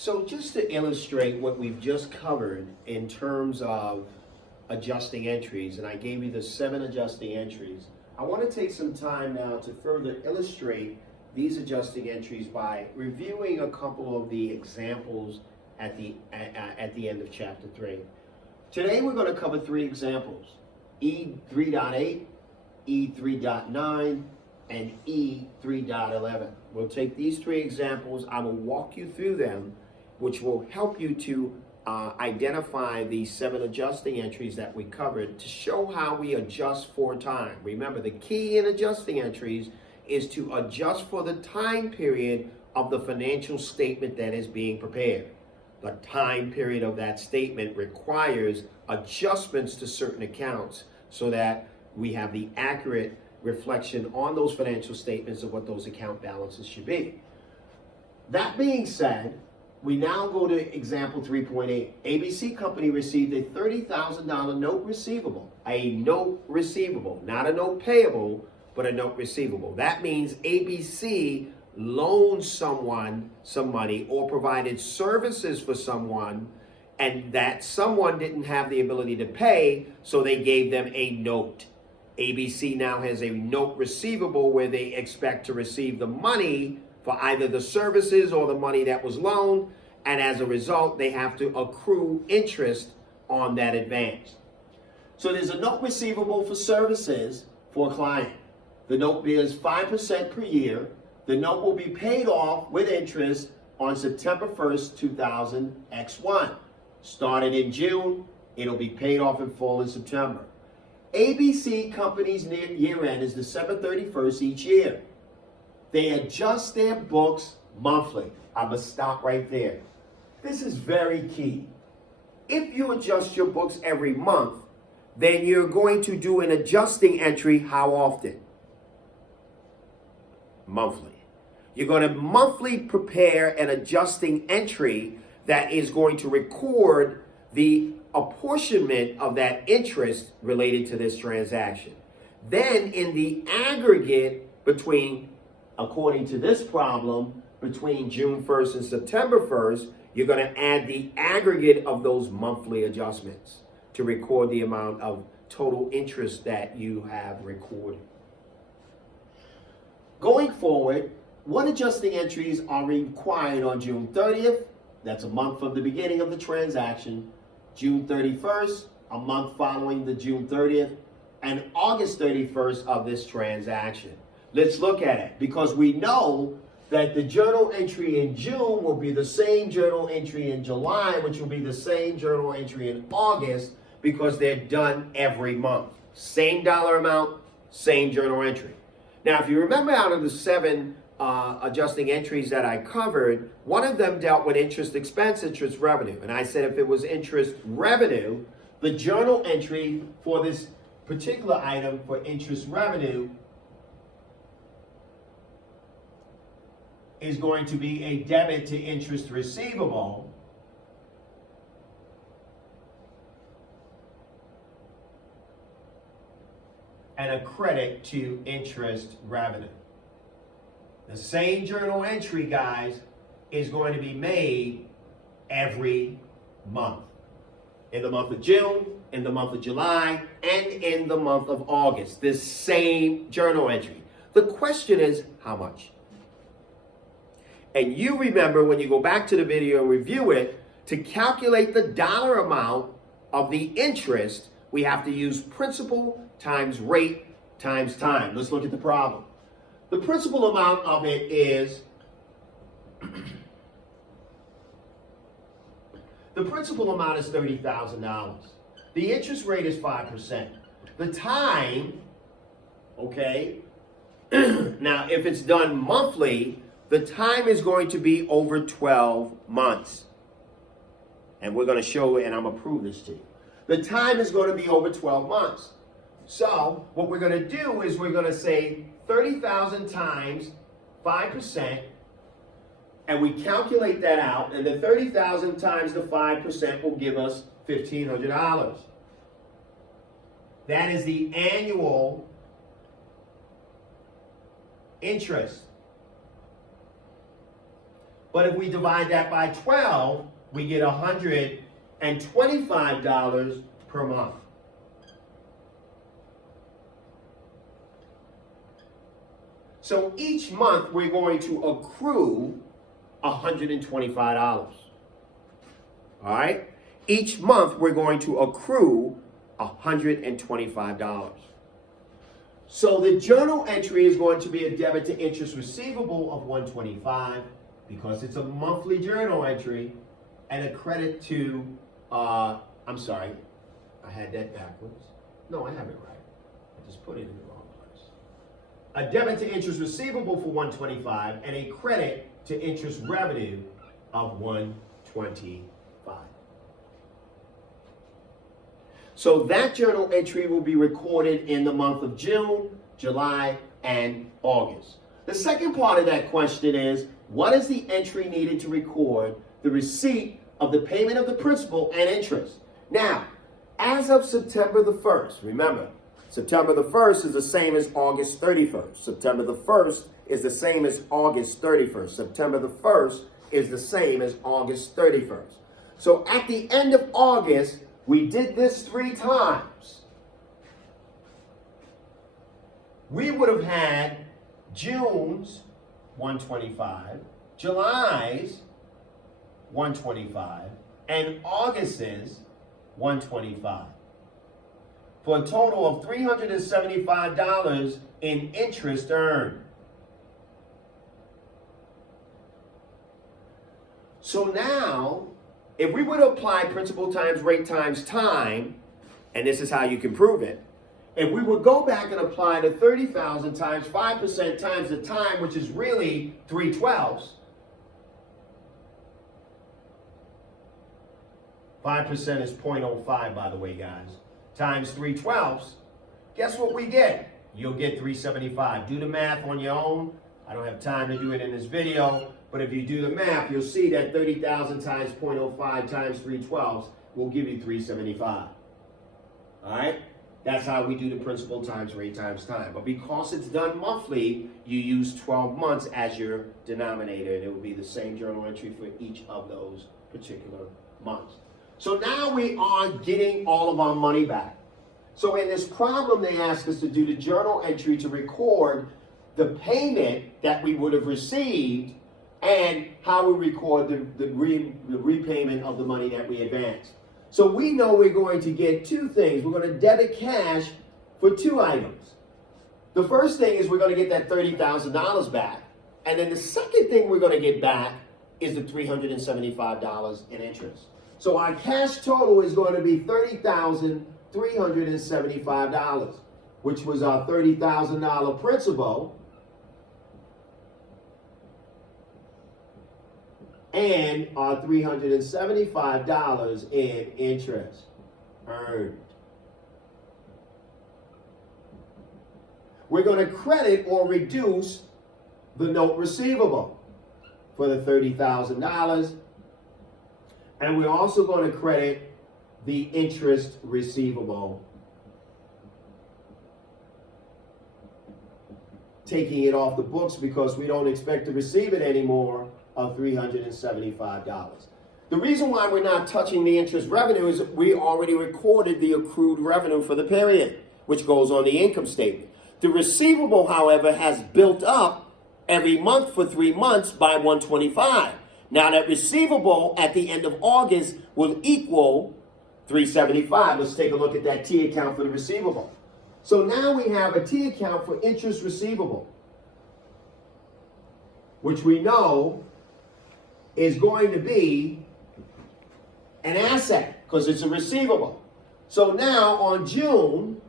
So just to illustrate what we've just covered in terms of adjusting entries, and I gave you the 7 adjusting entries, I want to take some time now to further illustrate these adjusting entries by reviewing a couple of the examples at the end of chapter 3. Today we're going to cover 3 examples: E3.8, E3.9, and E3.11. We'll take these 3 examples. I will walk you through them, which will help you to identify the 7 adjusting entries that we covered to show how we adjust for time. Remember, the key in adjusting entries is to adjust for the time period of the financial statement that is being prepared. The time period of that statement requires adjustments to certain accounts so that we have the accurate reflection on those financial statements of what those account balances should be. That being said, we now go to example 3.8. ABC Company received a $30,000 note receivable. A note receivable, not a note payable, but a note receivable. That means ABC loaned someone some money or provided services for someone, and that someone didn't have the ability to pay, so they gave them a note. ABC now has a note receivable where they expect to receive the money for either the services or the money that was loaned, and as a result, they have to accrue interest on that advance. So there's a note receivable for services for a client. The note bears 5% per year. The note will be paid off with interest on September 1st, 2000 X1. Started in June, it'll be paid off in full in September. ABC Company's year end is December 31st each year. They adjust their books monthly. I'm going to stop right there. This is very key. If you adjust your books every month, then you're going to do an adjusting entry how often? Monthly. You're going to monthly prepare an adjusting entry that is going to record the apportionment of that interest related to this transaction. Then in the aggregate between, according to this problem, between June 1st and September 1st, you're going to add the aggregate of those monthly adjustments to record the amount of total interest that you have recorded. Going forward, what adjusting entries are required on June 30th? That's a month from the beginning of the transaction. June 31st, a month following the June 30th, and August 31st of this transaction. Let's look at it, because we know that the journal entry in June will be the same journal entry in July, which will be the same journal entry in August, because they're done every month. Same dollar amount, same journal entry. Now, if you remember, out of the 7 adjusting entries that I covered, one of them dealt with interest expense, interest revenue. And I said if it was interest revenue, the journal entry for this particular item for interest revenue is going to be a debit to interest receivable, and a credit to interest revenue. The same journal entry, guys, is going to be made every month. In the month of June, in the month of July, and in the month of August. This same journal entry. The question is, how much? And you remember, when you go back to the video and review it, to calculate the dollar amount of the interest, we have to use principal times rate times time. Let's look at the problem. The principal amount of it is, the principal amount is $30,000. The interest rate is 5%. The time, okay, now if it's done monthly, the time is going to be over 12 months. And we're going to show, and I'm going to prove this to you. The time is going to be over 12 months. So what we're going to do is we're going to say 30,000 times 5%, and we calculate that out, and the 30,000 times the 5% will give us $1,500. That is the annual interest. But if we divide that by 12, we get $125 per month. So each month we're going to accrue $125. All right? Each month we're going to accrue $125. So the journal entry is going to be a debit to interest receivable of $125 because it's a monthly journal entry, and a credit to, I'm sorry, I had that backwards. No, I have it right. I just put it in the wrong place. A debit to interest receivable for $125 and a credit to interest revenue of $125. So that journal entry will be recorded in the month of June, July, and August. The second part of that question is, what is the entry needed to record the receipt of the payment of the principal and interest? Now, as of September the 1st, remember, September the 1st is the same as August 31st. September the 1st is the same as August 31st. September the 1st is the same as August 31st. So at the end of August, we did this 3 times. We would have had June's 125, July's 125, and August's 125, for a total of $375 in interest earned. So now, if we were to apply principal times rate times time, and this is how you can prove it, if we would go back and apply the 30,000 times 5% times the time, which is really 3/12, 5% is 0.05, by the way, guys, times 3/12, guess what we get? You'll get 375. Do the math on your own. I don't have time to do it in this video, but if you do the math, you'll see that 30,000 times 0.05 times 3/12 will give you 375. All right? That's how we do the principal times rate times time. But because it's done monthly, you use 12 months as your denominator, and it will be the same journal entry for each of those particular months. So now we are getting all of our money back. So in this problem, they ask us to do the journal entry to record the payment that we would have received and how we record the repayment of the money that we advanced. So we know we're going to get 2 things. We're going to debit cash for 2 items. The first thing is we're going to get that $30,000 back. And then the second thing we're going to get back is the $375 in interest. So our cash total is going to be $30,375, which was our $30,000 principal and our $375 in interest earned. We're going to credit or reduce the note receivable for the $30,000, and we're also going to credit the interest receivable, taking it off the books because we don't expect to receive it anymore, of $375. The reason why we're not touching the interest revenue is we already recorded the accrued revenue for the period, which goes on the income statement. The receivable, however, has built up every month for 3 months by $125. Now that receivable at the end of August will equal $375. Let's take a look at that T account for the receivable. So now we have a T account for interest receivable, which we know is going to be an asset because it's a receivable. So now on June,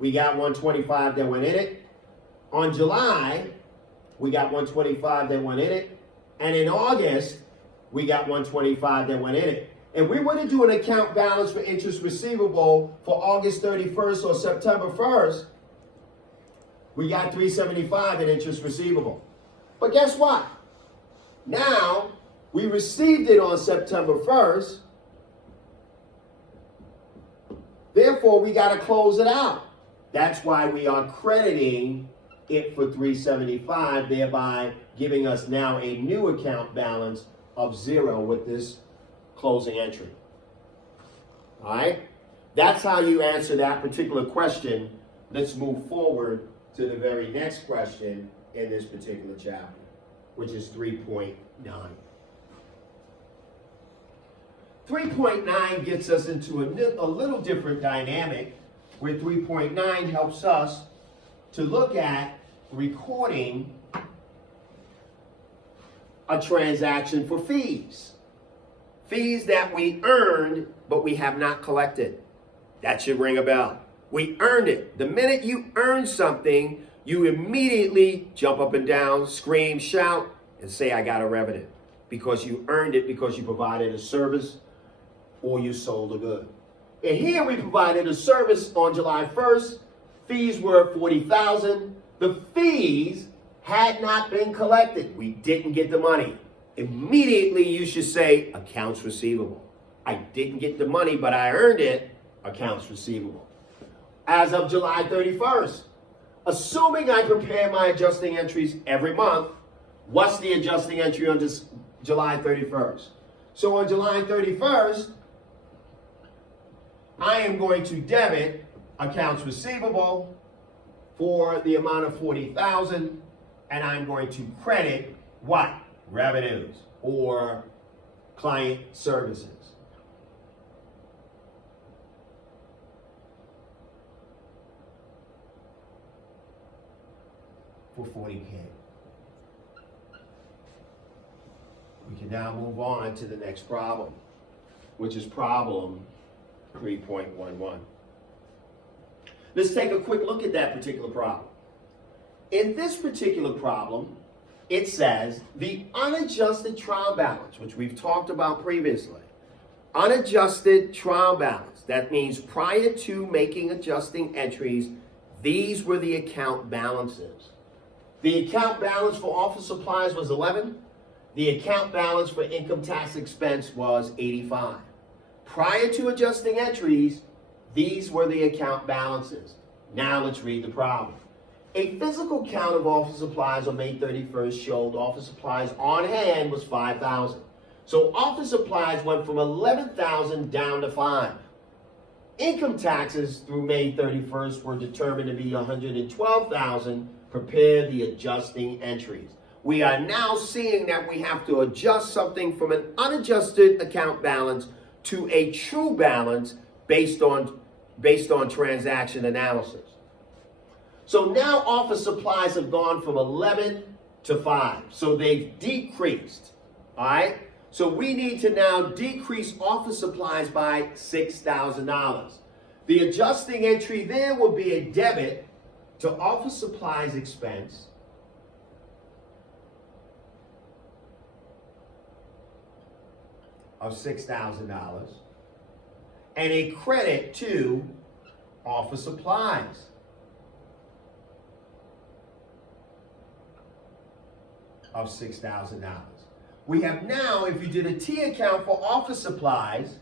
we got 125 that went in it. On July, we got 125 that went in it. And in August, we got 125 that went in it. If we were to do an account balance for interest receivable for August 31st or September 1st, we got 375 in interest receivable. But guess what? Now, we received it on September 1st. Therefore, we got to close it out. That's why we are crediting it for 375, thereby giving us now a new account balance of 0 with this closing entry. All right? That's how you answer that particular question. Let's move forward to the very next question in this particular chapter, which is 3.9. 3.9 gets us into a little different dynamic, where 3.9 helps us to look at recording a transaction for fees. Fees that we earned, but we have not collected. That should ring a bell. We earned it. The minute you earn something, you immediately jump up and down, scream, shout, and say, I got a revenue. Because you earned it, because you provided a service or you sold a good. And here we provided a service on July 1st. Fees were $40,000. The fees had not been collected. We didn't get the money. Immediately you should say, accounts receivable. I didn't get the money, but I earned it, accounts receivable. As of July 31st, assuming I prepare my adjusting entries every month, what's the adjusting entry on this July 31st? So on July 31st, I am going to debit accounts receivable for the amount of $40,000, and I'm going to credit what? Revenues or client services. For $40K. We can now move on to the next problem, which is problem 3.11. Let's take a quick look at that particular problem. In this particular problem, it says the unadjusted trial balance, which we've talked about previously. Unadjusted trial balance. That means prior to making adjusting entries, these were the account balances. The account balance for office supplies was 11. The account balance for income tax expense was 85. Prior to adjusting entries, these were the account balances. Now let's read the problem. A physical count of office supplies on May 31st showed office supplies on hand was 5,000. So office supplies went from 11,000 down to 5. Income taxes through May 31st were determined to be 112,000. Prepare the adjusting entries. We are now seeing that we have to adjust something from an unadjusted account balance to a true balance based on transaction analysis. So now office supplies have gone from 11 to 5. So they've decreased. All right? So we need to now decrease office supplies by $6,000. The adjusting entry there will be a debit to office supplies expense of $6,000 and a credit to office supplies of $6,000. We have now, if you did a T account for office supplies,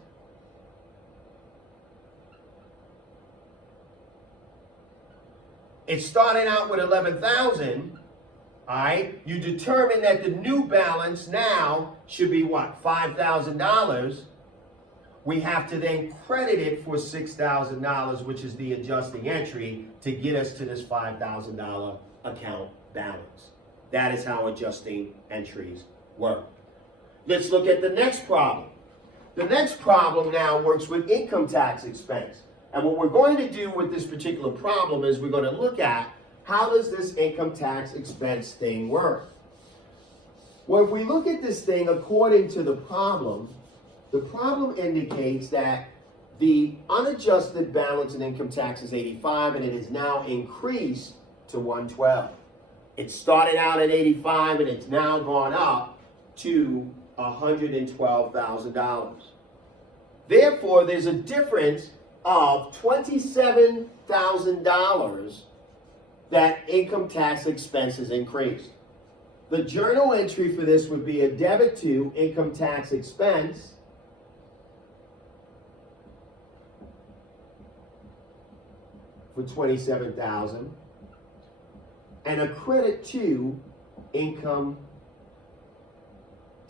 it started out with 11,000. All right, you determine that the new balance now should be what? $5,000. We have to then credit it for $6,000, which is the adjusting entry, to get us to this $5,000 account balance. That is how adjusting entries work. Let's look at the next problem. The next problem now works with income tax expense. And what we're going to do with this particular problem is we're going to look at how does this income tax expense thing work. Well, if we look at this thing according to the problem indicates that the unadjusted balance in income tax is 85 and it is now increased to 112. It started out at 85 and it's now gone up to $112,000. Therefore, there's a difference of $27,000 that income tax expense is increased. The journal entry for this would be a debit to income tax expense for $27,000 and a credit to income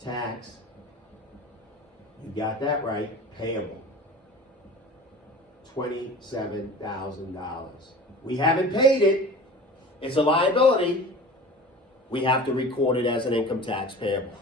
tax, you got that right, payable. $27,000. We haven't paid it. It's a liability. We have to record it as an income tax payable.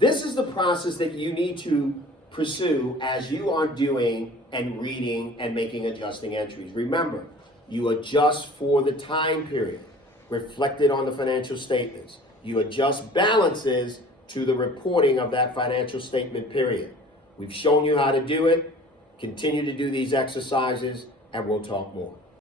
This is the process that you need to pursue as you are doing and reading and making adjusting entries. Remember, you adjust for the time period reflected on the financial statements. You adjust balances to the reporting of that financial statement period. We've shown you how to do it. Continue to do these exercises, and we'll talk more.